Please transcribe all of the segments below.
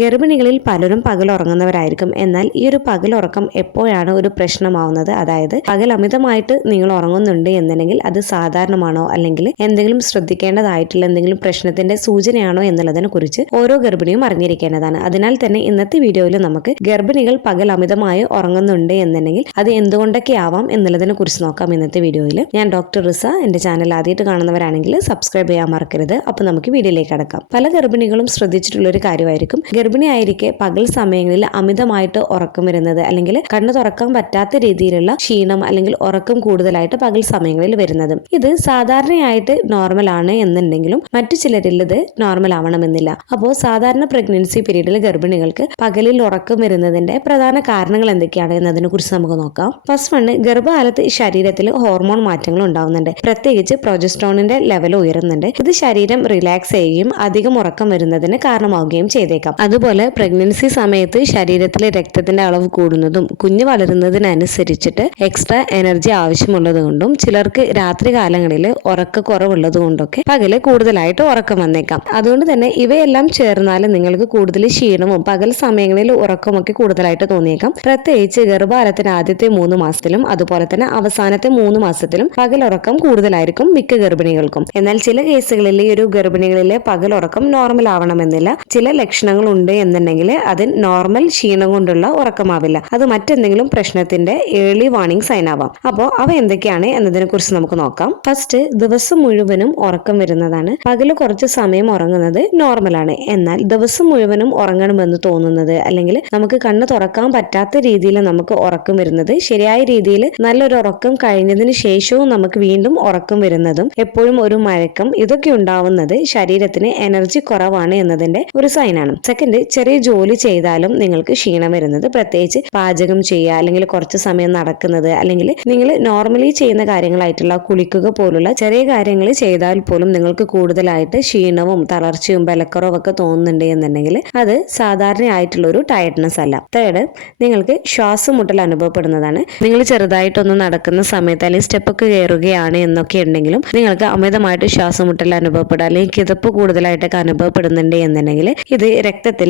ഗർഭിണികളിൽ പലരും പകലുറങ്ങുന്നവരായിരിക്കും. എന്നാൽ ഈ ഒരു പകലുറക്കം എപ്പോഴാണ് ഒരു പ്രശ്നമാവുന്നത്? അതായത് പകൽ അമിതമായിട്ട് നിങ്ങൾ ഉറങ്ങുന്നുണ്ട് എന്നുണ്ടെങ്കിൽ അത് സാധാരണമാണോ? അല്ലെങ്കിൽ എന്തെങ്കിലും ശ്രദ്ധിക്കേണ്ടതായിട്ടുള്ള എന്തെങ്കിലും പ്രശ്നത്തിന്റെ സൂചനയാണോ എന്നുള്ളതിനെ കുറിച്ച് ഓരോ ഗർഭിണിയും അറിഞ്ഞിരിക്കേണ്ടതാണ്. അതിനാൽ തന്നെ ഇന്നത്തെ വീഡിയോയിൽ നമുക്ക് ഗർഭിണികൾ പകൽ അമിതമായി ഉറങ്ങുന്നുണ്ട് എന്നുണ്ടെങ്കിൽ അത് എന്തുകൊണ്ടൊക്കെ ആവാം എന്നുള്ളതിനെ കുറിച്ച് നോക്കാം ഇന്നത്തെ വീഡിയോയിൽ. ഞാൻ ഡോക്ടർ റിസ. എന്റെ ചാനൽ ആദ്യമായിട്ട് കാണുന്നവരാണെങ്കിൽ സബ്സ്ക്രൈബ് ചെയ്യാൻ മറക്കരുത്. അപ്പോൾ നമുക്ക് വീഡിയോയിലേക്ക് അടക്കാം പല ഗർഭിണികളും ശ്രദ്ധിച്ചിട്ടുള്ള ഒരു കാര്യമായിരിക്കും. ഗർഭിണിയായിരിക്കെ പകൽ സമയങ്ങളിൽ അമിതമായിട്ട് ഉറക്കം വരുന്നത് അല്ലെങ്കിൽ കണ്ണു തുറക്കാൻ പറ്റാത്ത രീതിയിലുള്ള ക്ഷീണം അല്ലെങ്കിൽ ഉറക്കം കൂടുതലായിട്ട് പകൽ സമയങ്ങളിൽ വരുന്നത്. ഇത് സാധാരണയായിട്ട് നോർമൽ ആണ് എന്നുണ്ടെങ്കിലും മറ്റു ചിലരിൽ ഇത് നോർമൽ ആവണമെന്നില്ല. അപ്പോൾ സാധാരണ പ്രഗ്നൻസി പീരീഡിൽ ഗർഭിണികൾക്ക് പകലിൽ ഉറക്കം വരുന്നതിന്റെ പ്രധാന കാരണങ്ങൾ എന്തൊക്കെയാണ് എന്നതിനെ കുറിച്ച് നമുക്ക് നോക്കാം. ഫസ്റ്റ് വണ് ഗർഭകാലത്ത് ശരീരത്തിൽ ഹോർമോൺ മാറ്റങ്ങൾ ഉണ്ടാവുന്നുണ്ട്. പ്രത്യേകിച്ച് പ്രൊജസ്ട്രോണിന്റെ ലെവൽ ഉയരുന്നുണ്ട്. ഇത് ശരീരം റിലാക്സ് ചെയ്യുകയും അധികം ഉറക്കം വരുന്നതിന് കാരണമാവുകയും ചെയ്തേക്കാം. അതുപോലെ പ്രഗ്നൻസി സമയത്ത് ശരീരത്തിലെ രക്തത്തിന്റെ അളവ് കൂടുന്നതും കുഞ്ഞ് വളരുന്നതിനനുസരിച്ചിട്ട് എക്സ്ട്രാ എനർജി ആവശ്യമുള്ളത് കൊണ്ടും ചിലർക്ക് രാത്രി കാലങ്ങളിൽ ഉറക്കക്കുറവുള്ളത് കൊണ്ടൊക്കെ പകൽ കൂടുതലായിട്ട് ഉറക്കം വന്നേക്കാം. അതുകൊണ്ട് തന്നെ ഇവയെല്ലാം ചേർന്നാൽ നിങ്ങൾക്ക് കൂടുതൽ ക്ഷീണവും പകൽ സമയങ്ങളിൽ ഉറക്കമൊക്കെ കൂടുതലായിട്ട് തോന്നിയേക്കാം. പ്രത്യേകിച്ച് ഗർഭാലത്തിന് ആദ്യത്തെ മൂന്ന് മാസത്തിലും അതുപോലെ തന്നെ അവസാനത്തെ മൂന്ന് മാസത്തിലും പകൽ ഉറക്കം കൂടുതലായിരിക്കും മിക്ക ഗർഭിണികൾക്കും. എന്നാൽ ചില കേസുകളിൽ ഈ ഒരു ഗർഭിണികളിലെ പകൽ ഉറക്കം നോർമൽ ആവണമെന്നില്ല. ചില ലക്ഷണങ്ങൾ ഉണ്ട് എന്നുണ്ടെങ്കിൽ അത് നോർമൽ ക്ഷീണം കൊണ്ടുള്ള ഉറക്കമാവില്ല. അത് മറ്റെന്തെങ്കിലും പ്രശ്നത്തിന്റെ ഏർലി വാർണിംഗ് സൈൻ ആവാം. അപ്പോൾ അവ എന്തൊക്കെയാണ് എന്നതിനെ കുറിച്ച് നമുക്ക് നോക്കാം. ഫസ്റ്റ് ദിവസം മുഴുവനും ഉറക്കം വരുന്നതാണ്. പകൽ കുറച്ച് സമയം ഉറങ്ങുന്നത് നോർമലാണ് എന്നാൽ ദിവസം മുഴുവനും ഉറങ്ങണമെന്ന് തോന്നുന്നത് അല്ലെങ്കിൽ നമുക്ക് കണ്ണ് തുറക്കാൻ പറ്റാത്ത രീതിയിൽ നമുക്ക് ഉറക്കം വരുന്നത് ശരിയായ രീതിയിൽ നല്ലൊരു ഉറക്കം കഴിഞ്ഞതിന് ശേഷവും നമുക്ക് വീണ്ടും ഉറക്കം വരുന്നതും എപ്പോഴും ഒരു മഴക്കം ഇതൊക്കെ ഉണ്ടാവുന്നത് ശരീരത്തിന് എനർജി കുറവാണ് എന്നതിന്റെ ഒരു സൈനാണ് സെക്കൻഡ് ചെറിയ ജോലി ചെയ്താലും നിങ്ങൾക്ക് ക്ഷീണം വരുന്നത്. പ്രത്യേകിച്ച് പാചകം ചെയ്യുക അല്ലെങ്കിൽ കുറച്ച് സമയം നടക്കുന്നത് അല്ലെങ്കിൽ നിങ്ങൾ നോർമലി ചെയ്യുന്ന കാര്യങ്ങളായിട്ടുള്ള കുളിക്കുക പോലുള്ള ചെറിയ കാര്യങ്ങൾ ചെയ്താൽ പോലും നിങ്ങൾക്ക് കൂടുതലായിട്ട് ക്ഷീണവും തളർച്ചയും ബലക്കുറവും ഒക്കെ തോന്നുന്നുണ്ട് എന്നുണ്ടെങ്കിൽ അത് സാധാരണയായിട്ടുള്ള ഒരു ടയർഡ്നെസ് അല്ല. തേർഡ് നിങ്ങൾക്ക് ശ്വാസം മുട്ടൽ അനുഭവപ്പെടുന്നതാണ്. നിങ്ങൾ ചെറുതായിട്ടൊന്ന് നടക്കുന്ന സമയത്ത് അല്ലെങ്കിൽ സ്റ്റെപ്പൊക്കെ കയറുകയാണ് എന്നൊക്കെ ഉണ്ടെങ്കിലും നിങ്ങൾക്ക് അമിതമായിട്ട് ശ്വാസം മുട്ടൽ അനുഭവപ്പെടുക അല്ലെങ്കിൽ കിതപ്പ് കൂടുതലായിട്ടൊക്കെ അനുഭവപ്പെടുന്നുണ്ട് എന്നുണ്ടെങ്കിൽ ഇത് രക്തത്തിൽ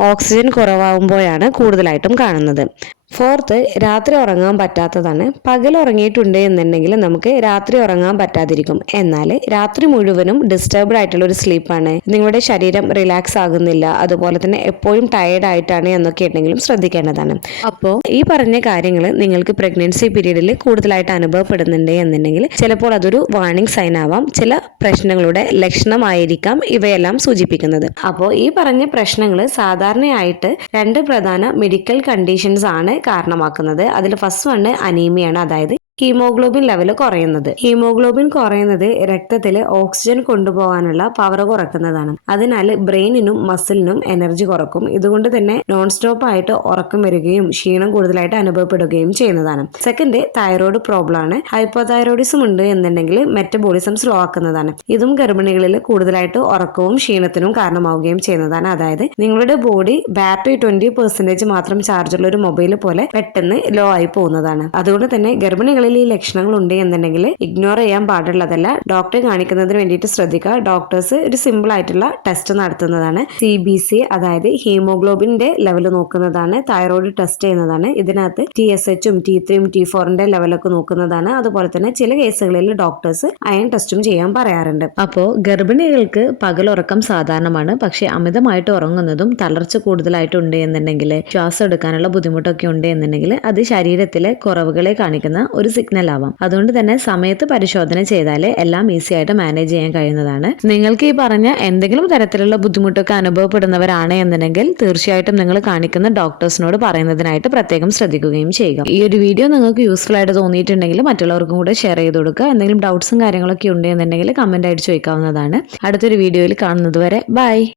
ഓക്സിജൻ കുറവാകുമ്പോഴാണ് കൂടുതലായിട്ടും കാണുന്നത്. ഫോർത്ത് രാത്രി ഉറങ്ങാൻ പറ്റാത്തതാണ്. പകൽ ഉറങ്ങിയിട്ടുണ്ട് എന്നുണ്ടെങ്കിൽ നമുക്ക് രാത്രി ഉറങ്ങാൻ പറ്റാതിരിക്കും. എന്നാൽ രാത്രി മുഴുവനും ഡിസ്റ്റർബ്ഡ് ആയിട്ടുള്ള ഒരു സ്ലീപ്പാണ് നിങ്ങളുടെ ശരീരം റിലാക്സ് ആകുന്നില്ല. അതുപോലെ തന്നെ എപ്പോഴും ടയേർഡ് ആയിട്ടാണ് എന്നൊക്കെ ഉണ്ടെങ്കിലും ശ്രദ്ധിക്കേണ്ടതാണ്. അപ്പോൾ ഈ പറഞ്ഞ കാര്യങ്ങൾ നിങ്ങൾക്ക് പ്രഗ്നൻസി പീരീഡിൽ കൂടുതലായിട്ട് അനുഭവപ്പെടുന്നുണ്ട് എന്നുണ്ടെങ്കിൽ ചിലപ്പോൾ അതൊരു വാർണിംഗ് സൈൻ ആവാം. ചില പ്രശ്നങ്ങളുടെ ലക്ഷണമായിരിക്കാം ഇവയെല്ലാം സൂചിപ്പിക്കുന്നത്. അപ്പോൾ ഈ പറഞ്ഞ പ്രശ്നങ്ങൾ സാധാരണയായിട്ട് രണ്ട് പ്രധാന മെഡിക്കൽ കണ്ടീഷൻസ് ആണ് കാരണമാക്കുന്നത്. അതിൽ ഫസ്റ്റ് വണ് അനീമിയാണ് അതായത് ഹീമോഗ്ലോബിൻ ലെവൽ കുറയുന്നത്. ഹീമോഗ്ലോബിൻ കുറയുന്നത് രക്തത്തിൽ ഓക്സിജൻ കൊണ്ടുപോകാനുള്ള പവർ കുറക്കുന്നതാണ്. അതിനാൽ ബ്രെയിനിനും മസിലിനും എനർജി കുറക്കും. ഇതുകൊണ്ട് തന്നെ നോൺ സ്റ്റോപ്പ് ആയിട്ട് ഉറക്കം വരികയും ക്ഷീണം കൂടുതലായിട്ട് അനുഭവപ്പെടുകയും ചെയ്യുന്നതാണ്. സെക്കൻഡ് തൈറോയ്ഡ് പ്രോബ്ലം ആണ്. ഹൈപ്പോ തൈറോയിഡിസം ഉണ്ട് എന്നുണ്ടെങ്കിൽ മെറ്റബോളിസം സ്ലോ ആക്കുന്നതാണ്. ഇതും ഗർഭിണികളിൽ കൂടുതലായിട്ട് ഉറക്കവും ക്ഷീണത്തിനും കാരണമാവുകയും ചെയ്യുന്നതാണ്. അതായത് നിങ്ങളുടെ ബോഡി ബാറ്ററി ട്വന്റി പെർസെന്റേജ് മാത്രം ചാർജുള്ള ഒരു മൊബൈൽ പോലെ പെട്ടെന്ന് ലോ ആയി പോകുന്നതാണ്. അതുകൊണ്ട് തന്നെ ഗർഭിണികളിൽ ഈ ലക്ഷണങ്ങൾ ഉണ്ട് എന്നുണ്ടെങ്കിൽ ഇഗ്നോർ ചെയ്യാൻ പാടുള്ളതല്ല. ഡോക്ടറെ കാണിക്കുന്നതിന് വേണ്ടിയിട്ട് ശ്രദ്ധിക്കുക. ഡോക്ടേഴ്സ് ഒരു സിമ്പിൾ ആയിട്ടുള്ള ടെസ്റ്റ് നടത്തുന്നതാണ്. സി ബി സി അതായത് ഹീമോഗ്ലോബിന്റെ ലെവൽ നോക്കുന്നതാണ്. തൈറോയ്ഡ് ടെസ്റ്റ് ചെയ്യുന്നതാണ്. ഇതിനകത്ത് ടി എസ് എച്ചും ടി ത്രീയും ടി ഫോറിന്റെ ലെവലൊക്കെ നോക്കുന്നതാണ്. അതുപോലെ തന്നെ ചില കേസുകളിൽ ഡോക്ടേഴ്സ് അയൺ ടെസ്റ്റും ചെയ്യാൻ പറയാറുണ്ട്. അപ്പോൾ ഗർഭിണികൾക്ക് പകലുറക്കം സാധാരണമാണ്. പക്ഷേ അമിതമായിട്ട് ഉറങ്ങുന്നതും തളർച്ച കൂടുതലായിട്ടുണ്ട് എന്നുണ്ടെങ്കിൽ ശ്വാസം എടുക്കാനുള്ള ബുദ്ധിമുട്ടൊക്കെ ഉണ്ട് എന്നുണ്ടെങ്കിൽ അത് ശരീരത്തിലെ കുറവുകളെ കാണിക്കുന്ന ഒരു സിഗ്നൽ ആവാം അതുകൊണ്ട് തന്നെ സമയത്ത് പരിശോധന ചെയ്താൽ എല്ലാം ഈസി ആയിട്ട് മാനേജ് ചെയ്യാൻ കഴിയുന്നതാണ്. നിങ്ങൾക്ക് ഈ പറഞ്ഞ എന്തെങ്കിലും തരത്തിലുള്ള ബുദ്ധിമുട്ടൊക്കെ അനുഭവപ്പെടുന്നവരാണ് എന്നുണ്ടെങ്കിൽ തീർച്ചയായിട്ടും നിങ്ങൾ കാണിക്കുന്ന ഡോക്ടേഴ്സിനോട് പറയുന്നതിനായിട്ട് പ്രത്യേകം ശ്രദ്ധിക്കുകയും ചെയ്യുക. ഈ ഒരു വീഡിയോ നിങ്ങൾക്ക് യൂസ്ഫുൾ ആയിട്ട് തോന്നിയിട്ടുണ്ടെങ്കിൽ മറ്റുള്ളവർക്കും കൂടെ ഷെയർ ചെയ്ത് കൊടുക്കുക. എന്തെങ്കിലും ഡൗട്ട്സും കാര്യങ്ങളൊക്കെ ഉണ്ട് എന്നുണ്ടെങ്കിൽ കമന്റ് ആയിട്ട് ചോദിക്കാവുന്നതാണ്. അടുത്തൊരു വീഡിയോയിൽ കാണുന്നത് വരെ ബൈ